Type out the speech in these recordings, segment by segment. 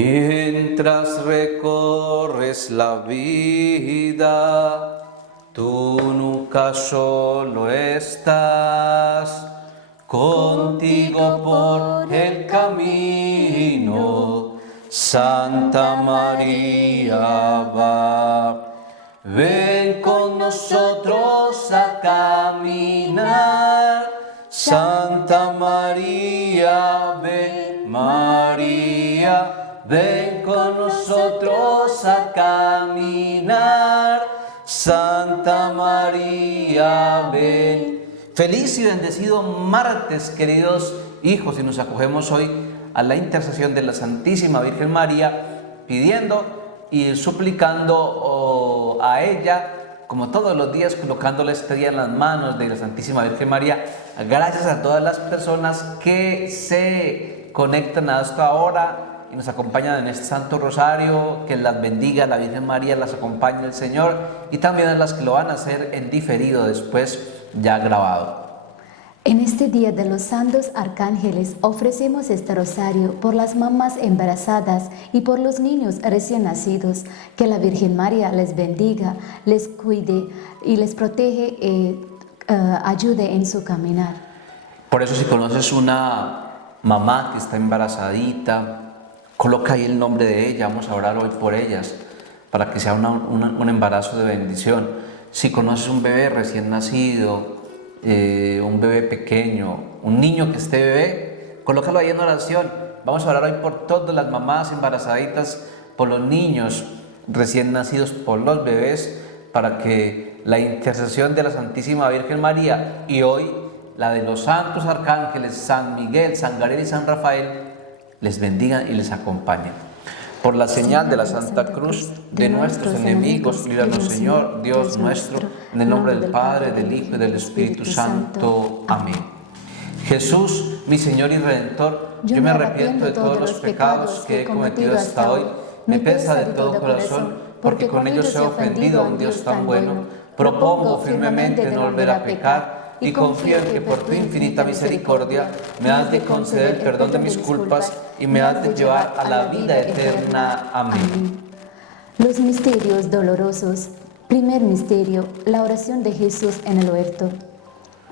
Mientras recorres la vida, tú nunca solo estás, contigo por el camino, Santa María va. Ven con nosotros a caminar, Santa María, ven María, ven con nosotros a caminar, Santa María, ven. Feliz y bendecido martes, queridos hijos, y nos acogemos hoy a la intercesión de la Santísima Virgen María, pidiendo y suplicando a ella, como todos los días, colocándole este día en las manos de la Santísima Virgen María. Gracias a todas las personas que se conectan hasta ahora y nos acompañan en este Santo Rosario. Que las bendiga la Virgen María, las acompañe el Señor, y también a las que lo van a hacer en diferido después, ya grabado. En este Día de los Santos Arcángeles ofrecemos este rosario por las mamás embarazadas y por los niños recién nacidos. Que la Virgen María les bendiga, les cuide y les protege y ayude en su caminar. Por eso, si conoces una mamá que está embarazadita, coloca ahí el nombre de ella. Vamos a orar hoy por ellas, para que sea un embarazo de bendición. Si conoces un bebé recién nacido, un bebé pequeño, un niño que esté bebé, colócalo ahí en oración. Vamos a orar hoy por todas las mamás embarazaditas, por los niños recién nacidos, por los bebés, para que la intercesión de la Santísima Virgen María y hoy la de los santos arcángeles San Miguel, San Gabriel y San Rafael les bendigan y les acompañen. Por la señal de la Santa Cruz de nuestros enemigos, líbranos, Señor, Dios nuestro, en el nombre del Padre, del Hijo y del Espíritu Santo. Amén. Jesús, mi Señor y Redentor, yo me arrepiento de todos los pecados que he cometido hasta hoy. Me pesa de todo corazón, porque con ellos he ofendido a un Dios tan bueno. Propongo firmemente no volver a pecar, y confío en que por tu infinita misericordia me has de conceder el perdón de mis culpas y me has de llevar a la vida eterna. Amén. Los misterios dolorosos. Primer misterio, la oración de Jesús en el huerto.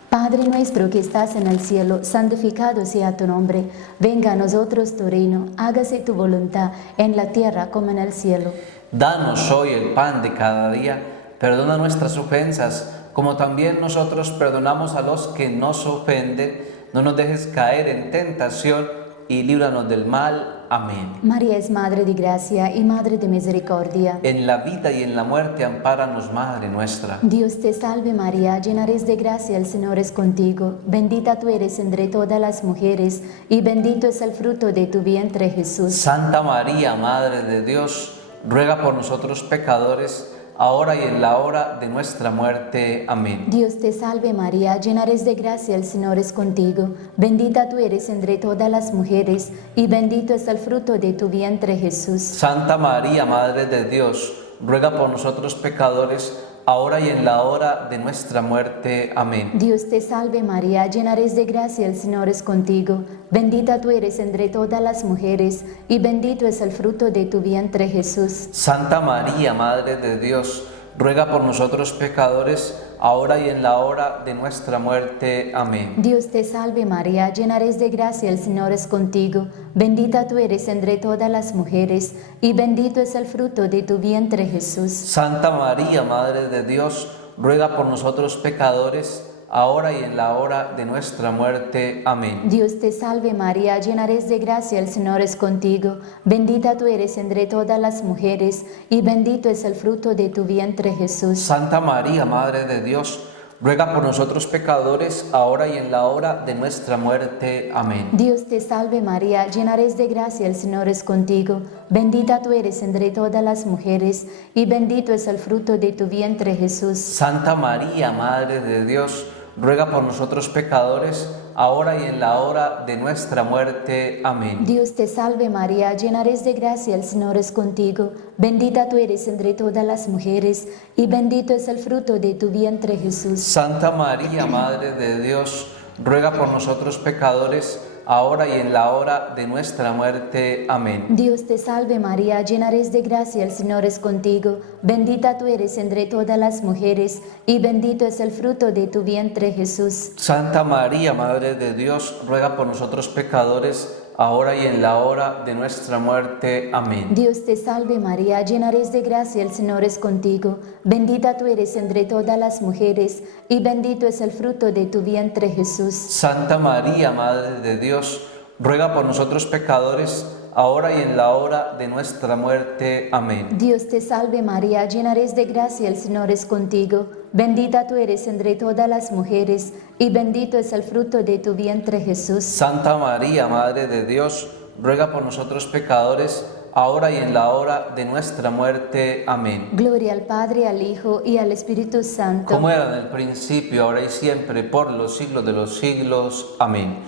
Padre nuestro que estás en el cielo, santificado sea tu nombre. Venga a nosotros tu reino, hágase tu voluntad en la tierra como en el cielo. Danos hoy el pan de cada día, perdona nuestras ofensas, como también nosotros perdonamos a los que nos ofenden. No nos dejes caer en tentación y líbranos del mal. Amén. María es Madre de Gracia y Madre de Misericordia. En la vida y en la muerte, ampáranos, Madre nuestra. Dios te salve María, llena eres de gracia, el Señor es contigo. Bendita tú eres entre todas las mujeres, y bendito es el fruto de tu vientre, Jesús. Santa María, Madre de Dios, ruega por nosotros pecadores, ahora y en la hora de nuestra muerte. Amén. Dios te salve María, llena eres de gracia, el Señor es contigo. Bendita tú eres entre todas las mujeres, y bendito es el fruto de tu vientre, Jesús. Santa María, Madre de Dios, ruega por nosotros pecadores, ahora y en la hora de nuestra muerte. Amén. Dios te salve María, llena eres de gracia, el Señor es contigo. Bendita tú eres entre todas las mujeres, y bendito es el fruto de tu vientre, Jesús. Santa María, Madre de Dios, ruega por nosotros pecadores, ahora y en la hora de nuestra muerte. Amén. Dios te salve María, llena eres de gracia, el Señor es contigo. Bendita tú eres entre todas las mujeres, y bendito es el fruto de tu vientre, Jesús. Santa María, Madre de Dios, ruega por nosotros pecadores, ahora y en la hora de nuestra muerte. Amén. Dios te salve María, llena eres de gracia, el Señor es contigo. Bendita tú eres entre todas las mujeres, y bendito es el fruto de tu vientre, Jesús. Santa María, Madre de Dios, ruega por nosotros pecadores, ahora y en la hora de nuestra muerte. Amén. Dios te salve María, llena eres de gracia, el Señor es contigo. Bendita tú eres entre todas las mujeres, y bendito es el fruto de tu vientre, Jesús. Santa María, Madre de Dios, ruega por nosotros pecadores, ahora y en la hora de nuestra muerte. Amén. Dios te salve María, llena eres de gracia, el Señor es contigo. Bendita tú eres entre todas las mujeres, y bendito es el fruto de tu vientre, Jesús. Santa María, Madre de Dios, ruega por nosotros pecadores, ahora y en la hora de nuestra muerte. Amén. Dios te salve María, llena eres de gracia, el Señor es contigo. Bendita tú eres entre todas las mujeres, y bendito es el fruto de tu vientre, Jesús. Santa María, Madre de Dios, ruega por nosotros pecadores, ahora y en la hora de nuestra muerte. Amén. Dios te salve María, llena eres de gracia, el Señor es contigo. Bendita tú eres entre todas las mujeres, y bendito es el fruto de tu vientre, Jesús. Santa María, Madre de Dios, ruega por nosotros pecadores, ahora y en la hora de nuestra muerte. Amén. Dios te salve María, llena eres de gracia, el Señor es contigo. Bendita tú eres entre todas las mujeres, y bendito es el fruto de tu vientre, Jesús. Santa María, Madre de Dios, ruega por nosotros pecadores, ahora y en la hora de nuestra muerte. Amén. Gloria al Padre, al Hijo y al Espíritu Santo. Como era en el principio, ahora y siempre, por los siglos de los siglos. Amén.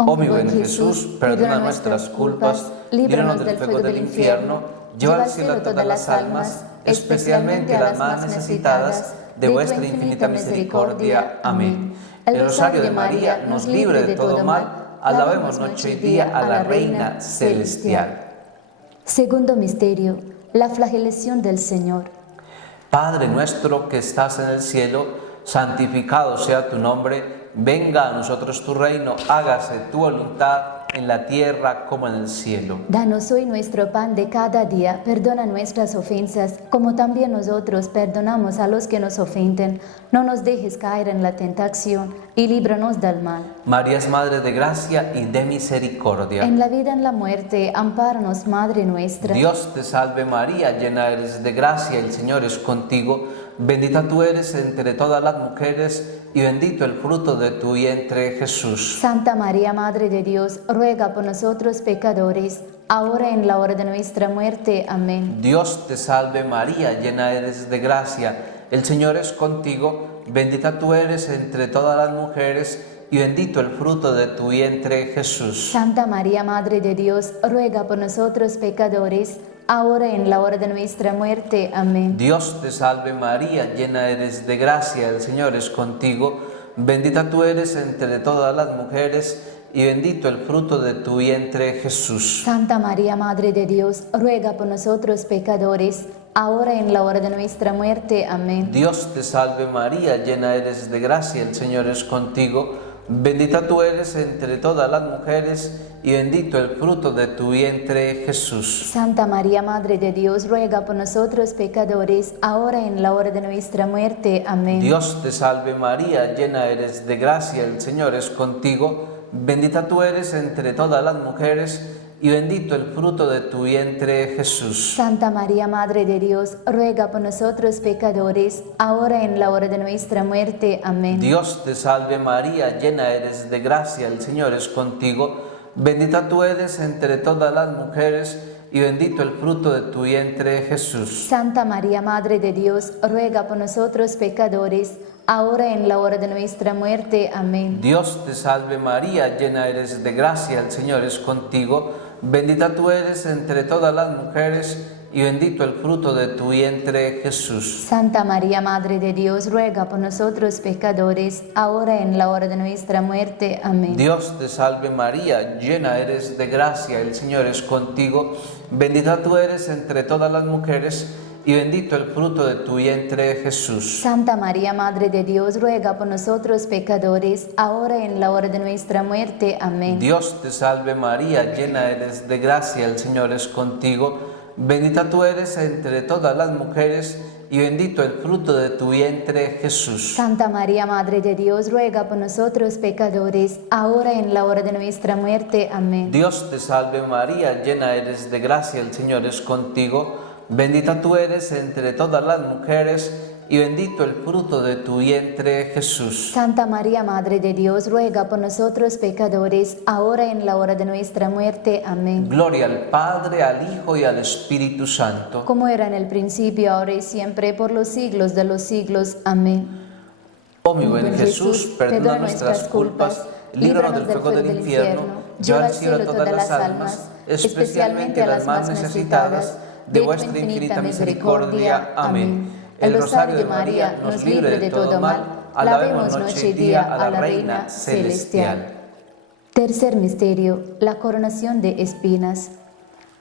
Oh mi buen Jesús, perdona nuestras culpas, líbranos del fuego del infierno, lleva al cielo a todas las almas, especialmente a las más necesitadas de vuestra infinita misericordia. Amén. El rosario de María nos libre de todo mal, alabemos noche y día a la Reina Celestial. Segundo misterio, la flagelación del Señor. Padre nuestro que estás en el cielo, santificado sea tu nombre. Venga a nosotros tu reino, hágase tu voluntad en la tierra como en el cielo. Danos hoy nuestro pan de cada día, perdona nuestras ofensas, como también nosotros perdonamos a los que nos ofenden. No nos dejes caer en la tentación, y líbranos del mal. María es Madre de gracia y de misericordia. En la vida y en la muerte, ampáranos, Madre nuestra. Dios te salve María, llena eres de gracia, el Señor es contigo. Bendita tú eres entre todas las mujeres, y bendito el fruto de tu vientre, Jesús. Santa María, Madre de Dios, ruega por nosotros pecadores, ahora y en la hora de nuestra muerte. Amén. Dios te salve María, llena eres de gracia, el Señor es contigo. Bendita tú eres entre todas las mujeres, y bendito el fruto de tu vientre, Jesús. Santa María, Madre de Dios, ruega por nosotros pecadores, ahora y en la hora de nuestra muerte. Amén. Dios te salve María, llena eres de gracia, el Señor es contigo. Bendita tú eres entre todas las mujeres, y bendito el fruto de tu vientre, Jesús. Santa María, Madre de Dios, ruega por nosotros pecadores, ahora y en la hora de nuestra muerte. Amén. Dios te salve María, llena eres de gracia, el Señor es contigo. Bendita tú eres entre todas las mujeres, y bendito el fruto de tu vientre, Jesús. Santa María, Madre de Dios, ruega por nosotros pecadores, ahora y en la hora de nuestra muerte. Amén. Dios te salve María, llena eres de gracia, el Señor es contigo. Bendita tú eres entre todas las mujeres, y bendito el fruto de tu vientre, Jesús. Santa María, Madre de Dios, ruega por nosotros pecadores, ahora y en la hora de nuestra muerte. Amén. Dios te salve María, llena eres de gracia, el Señor es contigo. Bendita tú eres entre todas las mujeres, y bendito el fruto de tu vientre, Jesús. Santa María, Madre de Dios, ruega por nosotros pecadores, ahora y en la hora de nuestra muerte. Amén. Dios te salve María, llena eres de gracia, el Señor es contigo. Bendita tú eres entre todas las mujeres, y bendito el fruto de tu vientre, Jesús. Santa María, Madre de Dios, ruega por nosotros pecadores, ahora y en la hora de nuestra muerte. Amén. Dios te salve María, llena eres de gracia, el Señor es contigo. Bendita tú eres entre todas las mujeres, y bendito el fruto de tu vientre, Jesús. Santa María, Madre de Dios, ruega por nosotros pecadores, ahora y en la hora de nuestra muerte. Amén. Dios te salve María, llena eres de gracia, el Señor es contigo. Bendita tú eres entre todas las mujeres, y bendito el fruto de tu vientre, Jesús. Santa María, Madre de Dios, ruega por nosotros pecadores, ahora y en la hora de nuestra muerte. Amén. Dios te salve María, llena eres de gracia, el Señor es contigo. Bendita tú eres entre todas las mujeres, y bendito el fruto de tu vientre, Jesús. Santa María, Madre de Dios, ruega por nosotros pecadores, ahora y en la hora de nuestra muerte. Amén. Gloria al Padre, al Hijo y al Espíritu Santo. Como era en el principio, ahora y siempre, por los siglos de los siglos. Amén. Oh mi buen Jesús, perdona nuestras culpas, líbranos del fuego del infierno, lleva al cielo a todas las almas, especialmente a las más necesitadas de vuestra infinita misericordia. Amén. El rosario de María nos libre de todo mal. Alabemos noche y día a la Reina Celestial. Tercer misterio, la coronación de espinas.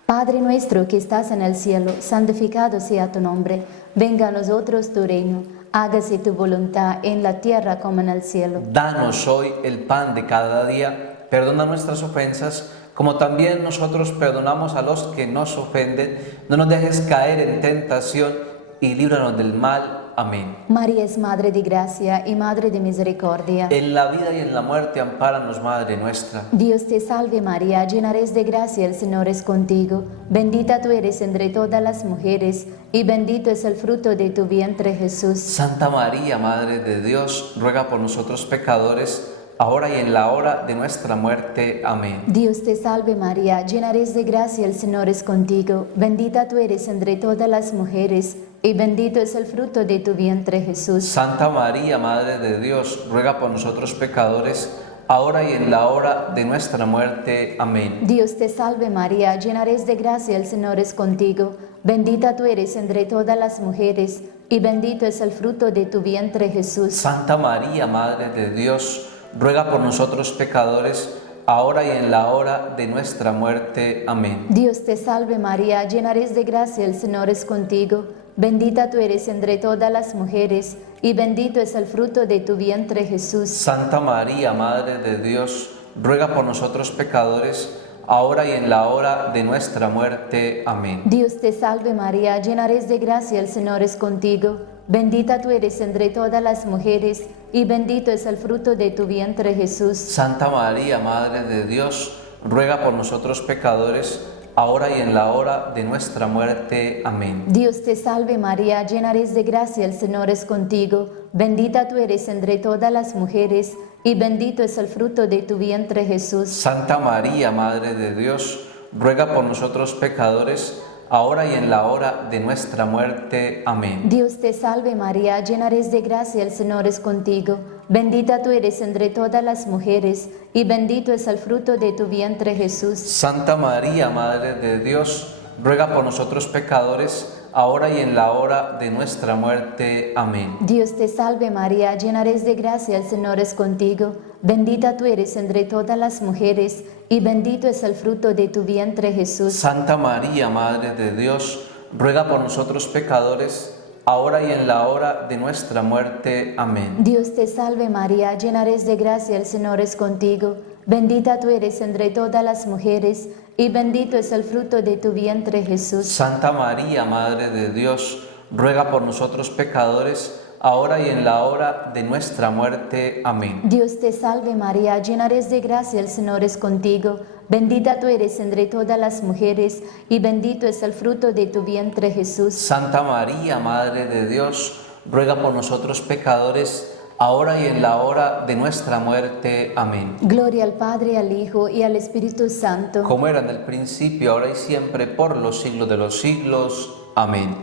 Padre nuestro que estás en el cielo, santificado sea tu nombre. Venga a nosotros tu reino. Hágase tu voluntad en la tierra como en el cielo. Danos hoy el pan de cada día. Perdona nuestras ofensas, como también nosotros perdonamos a los que nos ofenden. No nos dejes caer en tentación y líbranos del mal. Amén. María es Madre de Gracia y Madre de Misericordia. En la vida y en la muerte, ampáranos, Madre nuestra. Dios te salve María, llena eres de gracia, el Señor es contigo. Bendita tú eres entre todas las mujeres, y bendito es el fruto de tu vientre, Jesús. Santa María, Madre de Dios, ruega por nosotros pecadores, ahora y en la hora de nuestra muerte. Amén. Dios te salve María, llena eres de gracia, el Señor es contigo. Bendita tú eres entre todas las mujeres, y bendito es el fruto de tu vientre, Jesús. Santa María, Madre de Dios, ruega por nosotros pecadores, ahora y en la hora de nuestra muerte. Amén. Dios te salve María, llena eres de gracia, el Señor es contigo. Bendita tú eres entre todas las mujeres, y bendito es el fruto de tu vientre, Jesús. Santa María, Madre de Dios, ruega por nosotros pecadores, ahora y en la hora de nuestra muerte. Amén. Dios te salve María, llena eres de gracia, el Señor es contigo. Bendita tú eres entre todas las mujeres, y bendito es el fruto de tu vientre, Jesús. Santa María, Madre de Dios, ruega por nosotros pecadores, ahora y en la hora de nuestra muerte. Amén. Dios te salve María, llena eres de gracia, el Señor es contigo. Bendita tú eres entre todas las mujeres, y bendito es el fruto de tu vientre, Jesús. Santa María, Madre de Dios, ruega por nosotros pecadores, ahora y en la hora de nuestra muerte. Amén. Dios te salve María, llena eres de gracia, el Señor es contigo. Bendita tú eres entre todas las mujeres, y bendito es el fruto de tu vientre, Jesús. Santa María, Madre de Dios, ruega por nosotros pecadores, ahora y en la hora de nuestra muerte. Amén. Dios te salve María, llena eres de gracia, el Señor es contigo. Bendita tú eres entre todas las mujeres, y bendito es el fruto de tu vientre, Jesús. Santa María, Madre de Dios, ruega por nosotros pecadores, ahora y en la hora de nuestra muerte. Amén. Dios te salve María, llena eres de gracia, el Señor es contigo. Bendita tú eres entre todas las mujeres, y bendito es el fruto de tu vientre, Jesús. Santa María, Madre de Dios, ruega por nosotros pecadores, ahora y en la hora de nuestra muerte. Amén. Dios te salve María, llena eres de gracia, el Señor es contigo. Bendita tú eres entre todas las mujeres, y bendito es el fruto de tu vientre, Jesús. Santa María, Madre de Dios, ruega por nosotros pecadores, ahora y en la hora de nuestra muerte. Amén. Dios te salve María, llena eres de gracia, el Señor es contigo. Bendita tú eres entre todas las mujeres, y bendito es el fruto de tu vientre, Jesús. Santa María, Madre de Dios, ruega por nosotros pecadores, ahora y en la hora de nuestra muerte. Amén. Gloria al Padre, al Hijo y al Espíritu Santo. Como era en el principio, ahora y siempre, por los siglos de los siglos. Amén.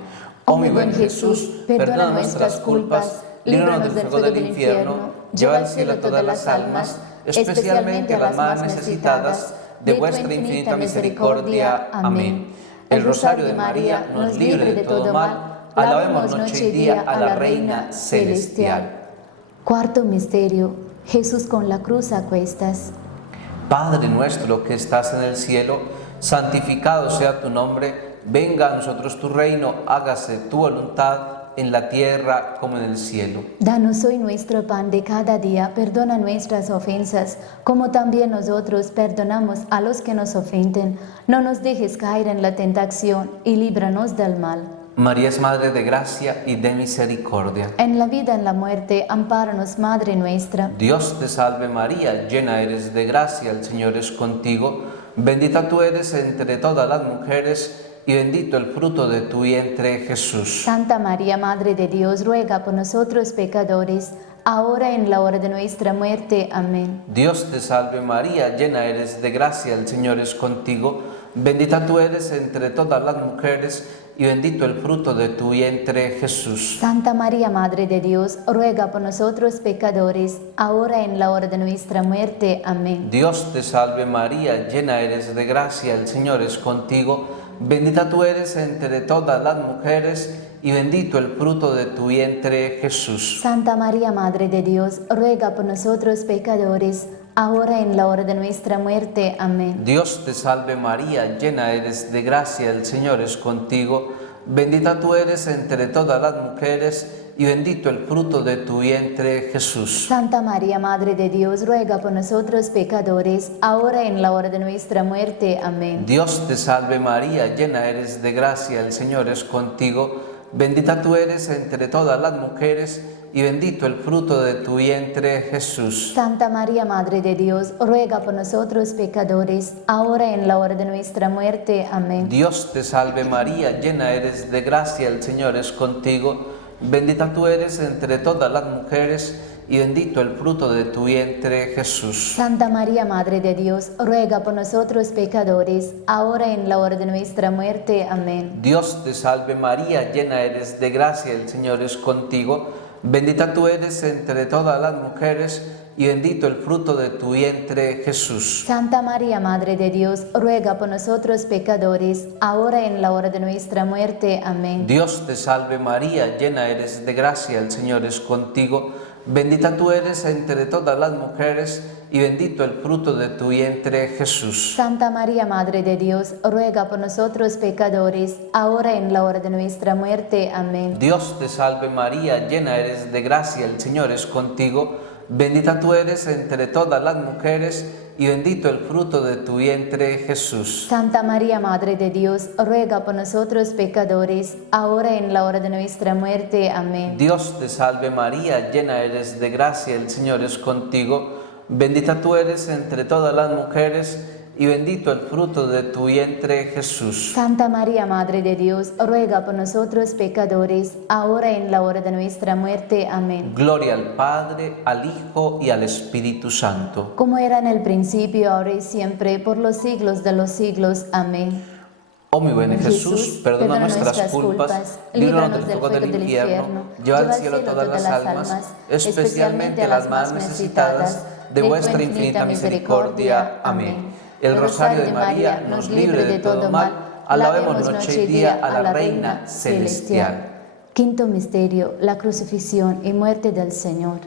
Oh mi buen Jesús, perdona nuestras culpas, líbranos del fuego del infierno, lleva al cielo todas las almas, especialmente a las más necesitadas de vuestra infinita misericordia. Amén. El rosario de María nos libre de todo mal. Alabemos noche y día a la Reina Celestial. Cuarto misterio, Jesús con la cruz a cuestas. Padre nuestro que estás en el cielo, santificado sea tu nombre, venga a nosotros tu reino, hágase tu voluntad en la tierra como en el cielo. Danos hoy nuestro pan de cada día, perdona nuestras ofensas, como también nosotros perdonamos a los que nos ofenden. No nos dejes caer en la tentación y líbranos del mal. María es Madre de gracia y de misericordia. En la vida, en la muerte, ampáranos, Madre nuestra. Dios te salve María, llena eres de gracia, el Señor es contigo. Bendita tú eres entre todas las mujeres, y bendito el fruto de tu vientre, Jesús. Santa María, Madre de Dios, ruega por nosotros pecadores, ahora y en la hora de nuestra muerte. Amén. Dios te salve María, llena eres de gracia, el Señor es contigo. Bendita tú eres entre todas las mujeres, y bendito el fruto de tu vientre, Jesús. Santa María, Madre de Dios, ruega por nosotros pecadores, ahora y en la hora de nuestra muerte. Amén. Dios te salve María, llena eres de gracia, el Señor es contigo. Bendita tú eres entre todas las mujeres, y bendito el fruto de tu vientre, Jesús. Santa María, Madre de Dios, ruega por nosotros pecadores, ahora en la hora de nuestra muerte. Amén. Dios te salve María, llena eres de gracia, el Señor es contigo. Bendita tú eres entre todas las mujeres y bendito el fruto de tu vientre, Jesús. Santa María, Madre de Dios, ruega por nosotros pecadores, ahora en la hora de nuestra muerte. Amén. Dios te salve María, llena eres de gracia, el Señor es contigo. Bendita tú eres entre todas las mujeres y bendito el fruto de tu vientre, Jesús. Santa María, Madre de Dios, ruega por nosotros pecadores, ahora en la hora de nuestra muerte. Amén. Dios te salve María, llena eres de gracia, el Señor es contigo. Bendita tú eres entre todas las mujeres y bendito el fruto de tu vientre, Jesús. Santa María, Madre de Dios, ruega por nosotros pecadores, ahora en la hora de nuestra muerte. Amén. Dios te salve María, llena eres de gracia, el Señor es contigo. Bendita tú eres entre todas las mujeres y bendito el fruto de tu vientre, Jesús. Santa María, Madre de Dios, ruega por nosotros pecadores, ahora en la hora de nuestra muerte. Amén. Dios te salve María, llena eres de gracia, el Señor es contigo. Bendita tú eres entre todas las mujeres y bendito el fruto de tu vientre, Jesús. Santa María, Madre de Dios, ruega por nosotros pecadores, ahora en la hora de nuestra muerte. Amén. Dios te salve María, llena eres de gracia, el Señor es contigo. Bendita tú eres entre todas las mujeres y bendito el fruto de tu vientre, Jesús. Santa María, Madre de Dios, ruega por nosotros pecadores, ahora en la hora de nuestra muerte. Amén. Dios te salve María, llena eres de gracia, el Señor es contigo. Bendita tú eres entre todas las mujeres y bendito el fruto de tu vientre, Jesús. Santa María, Madre de Dios, ruega por nosotros pecadores, ahora en la hora de nuestra muerte. Amén. Gloria al Padre, al Hijo y al Espíritu Santo. Como era en el principio, ahora y siempre, por los siglos de los siglos. Amén. Oh mi buen Jesús, perdona nuestras culpas, líbranos del fuego del infierno, lleva al cielo todas las almas, especialmente las más necesitadas de vuestra infinita misericordia. Amén. El Rosario de María nos libre de todo mal. Alabemos noche y día a la Reina Celestial. Quinto misterio, la crucifixión y muerte del Señor.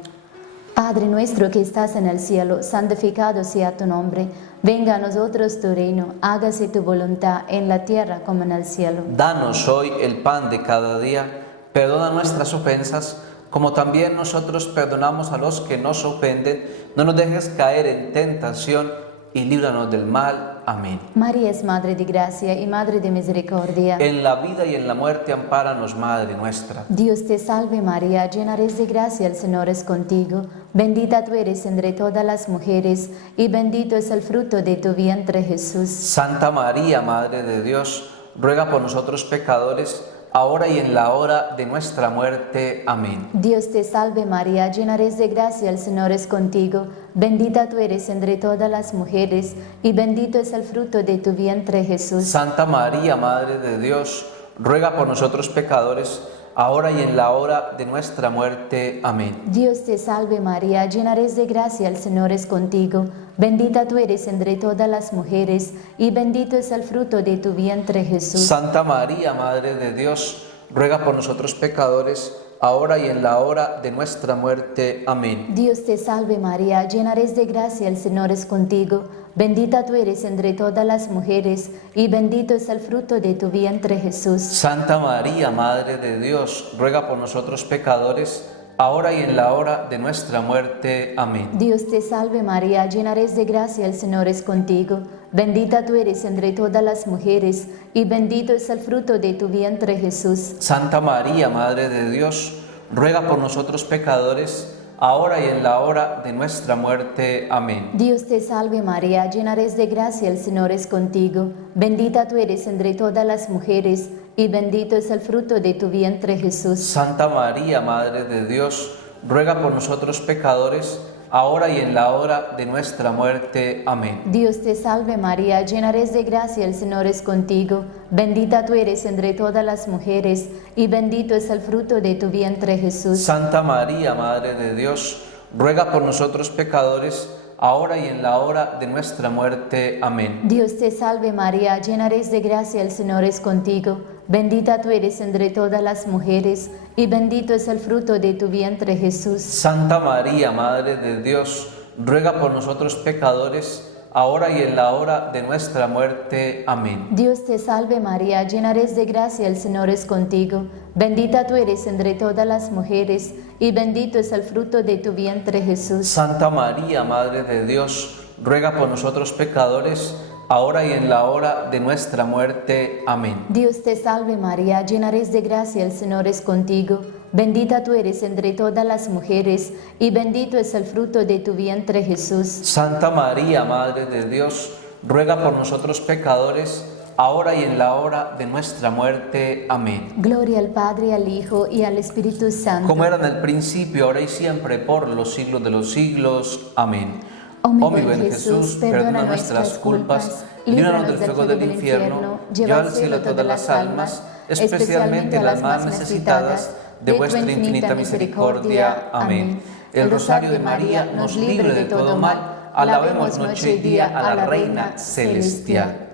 Padre nuestro que estás en el cielo, santificado sea tu nombre. Venga a nosotros tu reino, hágase tu voluntad en la tierra como en el cielo. Danos hoy el pan de cada día, perdona nuestras ofensas, como también nosotros perdonamos a los que nos ofenden. No nos dejes caer en tentación y líbranos del mal. Amén. María es Madre de Gracia y Madre de Misericordia. En la vida y en la muerte, ampáranos, Madre nuestra. Dios te salve María, llena eres de gracia, el Señor es contigo. Bendita tú eres entre todas las mujeres, y bendito es el fruto de tu vientre, Jesús. Santa María, Madre de Dios, ruega por nosotros pecadores, ahora y en la hora de nuestra muerte. Amén. Dios te salve María, llena eres de gracia, el Señor es contigo. Bendita tú eres entre todas las mujeres, y bendito es el fruto de tu vientre, Jesús. Santa María, Madre de Dios, ruega por nosotros pecadores, ahora y en la hora de nuestra muerte. Amén. Dios te salve María, llena eres de gracia, el Señor es contigo. Bendita tú eres entre todas las mujeres, y bendito es el fruto de tu vientre, Jesús. Santa María, Madre de Dios, ruega por nosotros pecadores, ahora y en la hora de nuestra muerte. Amén. Dios te salve María, llena eres de gracia, el Señor es contigo. Bendita tú eres entre todas las mujeres, y bendito es el fruto de tu vientre, Jesús. Santa María, Madre de Dios, ruega por nosotros pecadores, ahora y en la hora de nuestra muerte. Amén. Dios te salve María, llena eres de gracia, el Señor es contigo. Bendita tú eres entre todas las mujeres, y bendito es el fruto de tu vientre, Jesús. Santa María, Madre de Dios, ruega por nosotros pecadores, ahora y en la hora de nuestra muerte. Amén. Dios te salve María, llena eres de gracia, el Señor es contigo. Bendita tú eres entre todas las mujeres, y bendito es el fruto de tu vientre, Jesús. Santa María, Madre de Dios, ruega por nosotros pecadores, ahora y en la hora de nuestra muerte. Amén. Dios te salve María, llena eres de gracia, el Señor es contigo. Bendita tú eres entre todas las mujeres, y bendito es el fruto de tu vientre, Jesús. Santa María, Madre de Dios, ruega por nosotros pecadores, ahora y en la hora de nuestra muerte. Amén. Dios te salve María, llena eres de gracia, el Señor es contigo. Bendita tú eres entre todas las mujeres, y bendito es el fruto de tu vientre, Jesús. Santa María, Madre de Dios, ruega por nosotros pecadores, ahora y en la hora de nuestra muerte. Amén. Dios te salve María, llena eres de gracia, el Señor es contigo. Bendita tú eres entre todas las mujeres, y bendito es el fruto de tu vientre Jesús. Santa María, Madre de Dios, ruega por nosotros pecadores, ahora y en la hora de nuestra muerte. Amén. Dios te salve María, llena eres de gracia, el Señor es contigo. Bendita tú eres entre todas las mujeres, y bendito es el fruto de tu vientre Jesús. Santa María, Madre de Dios, ruega por nosotros pecadores, ahora y en la hora de nuestra muerte. Amén. Gloria al Padre, al Hijo y al Espíritu Santo. Como era en el principio, ahora y siempre, por los siglos de los siglos. Amén. Oh mi buen Jesús, perdona nuestras culpas, líbranos del fuego del infierno, lleva al cielo todas las almas, especialmente a las más necesitadas de vuestra infinita misericordia. Amén. El rosario de María nos libre de todo mal. Alabemos noche y día a la Reina Celestial.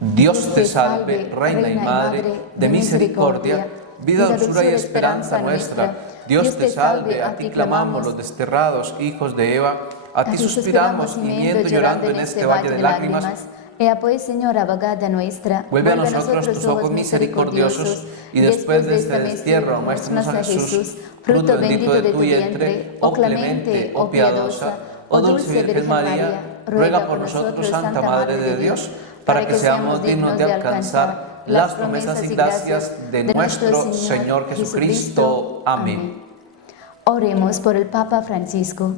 Dios te salve, Reina y Madre de misericordia, vida, dulzura y esperanza nuestra. Dios te salve, a ti clamamos los desterrados hijos de Eva, a ti suspiramos, gimiendo y llorando en este valle de lágrimas. Ea pues, Señora, abogada nuestra, vuelve a nosotros tus ojos misericordiosos, y después de este destierro muéstranos a Jesús, fruto bendito de tu vientre, oh clemente, oh piadosa, oh dulce Virgen María, ruega por nosotros, Santa Madre de Dios, para que seamos dignos de alcanzar las promesas y gracias de nuestro Señor Jesucristo. Amén. Oremos por el Papa Francisco.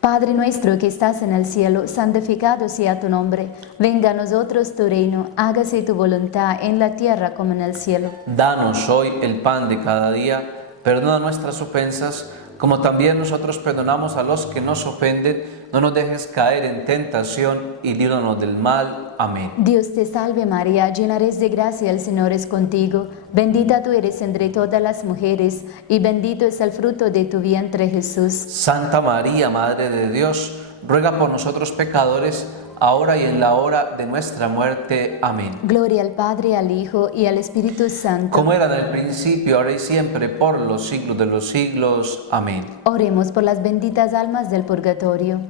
Padre nuestro que estás en el cielo, santificado sea tu nombre. Venga a nosotros tu reino, hágase tu voluntad en la tierra como en el cielo. Danos hoy el pan de cada día, perdona nuestras ofensas, como también nosotros perdonamos a los que nos ofenden. No nos dejes caer en tentación y líbranos del mal. Amén. Dios te salve María, llena eres de gracia, el Señor es contigo. Bendita tú eres entre todas las mujeres, y bendito es el fruto de tu vientre Jesús. Santa María, Madre de Dios, ruega por nosotros pecadores, ahora y en la hora de nuestra muerte. Amén. Gloria al Padre, al Hijo y al Espíritu Santo. Como era en el principio, ahora y siempre, por los siglos de los siglos. Amén. Oremos por las benditas almas del purgatorio.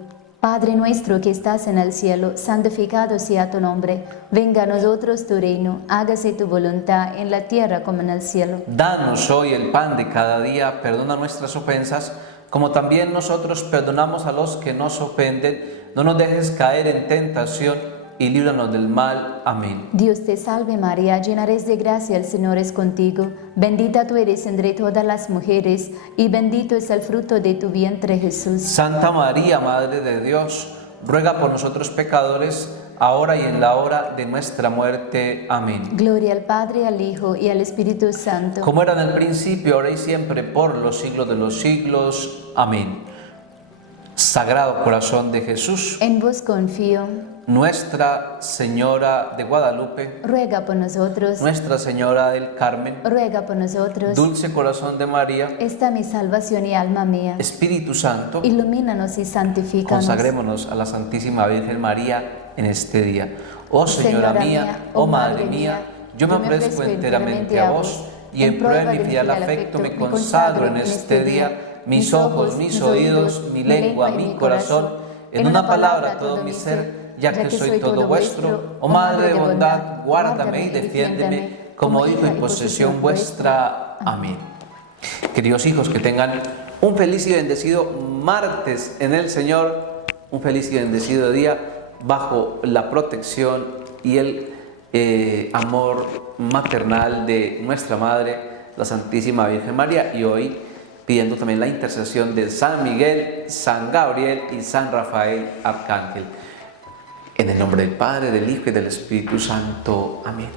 Padre nuestro que estás en el cielo, santificado sea tu nombre. Venga a nosotros tu reino, hágase tu voluntad en la tierra como en el cielo. Danos hoy el pan de cada día, perdona nuestras ofensas, como también nosotros perdonamos a los que nos ofenden. No nos dejes caer en tentación y líbranos del mal. Amén. Dios te salve María, llena eres de gracia, el Señor es contigo. Bendita tú eres entre todas las mujeres, y bendito es el fruto de tu vientre Jesús. Santa María, Madre de Dios, ruega por nosotros pecadores, ahora y en la hora de nuestra muerte. Amén. Gloria al Padre, al Hijo y al Espíritu Santo. Como era en el principio, ahora y siempre, por los siglos de los siglos. Amén. Sagrado Corazón de Jesús, en vos confío. Nuestra Señora de Guadalupe, ruega por nosotros. Nuestra Señora del Carmen, ruega por nosotros. Dulce Corazón de María, esta mi salvación y alma mía. Espíritu Santo, ilumínanos y santifícanos. Consagrémonos a la Santísima Virgen María en este día. Oh Señora mía, oh Madre mía, yo me ofrezco enteramente a vos, y en prueba de mi fiel afecto me consagro en este día mis ojos, mis oídos, mi lengua, mi corazón, en una palabra todo mi ser, ya que soy todo vuestro. Oh Madre de bondad, guárdame y defiéndeme como hijo y posesión vuestra. Amén. Queridos hijos, que tengan un feliz y bendecido martes en el Señor, un feliz y bendecido día bajo la protección y el amor maternal de nuestra Madre, la Santísima Virgen María, y hoy pidiendo también la intercesión de San Miguel, San Gabriel y San Rafael Arcángel. En el nombre del Padre, del Hijo y del Espíritu Santo. Amén.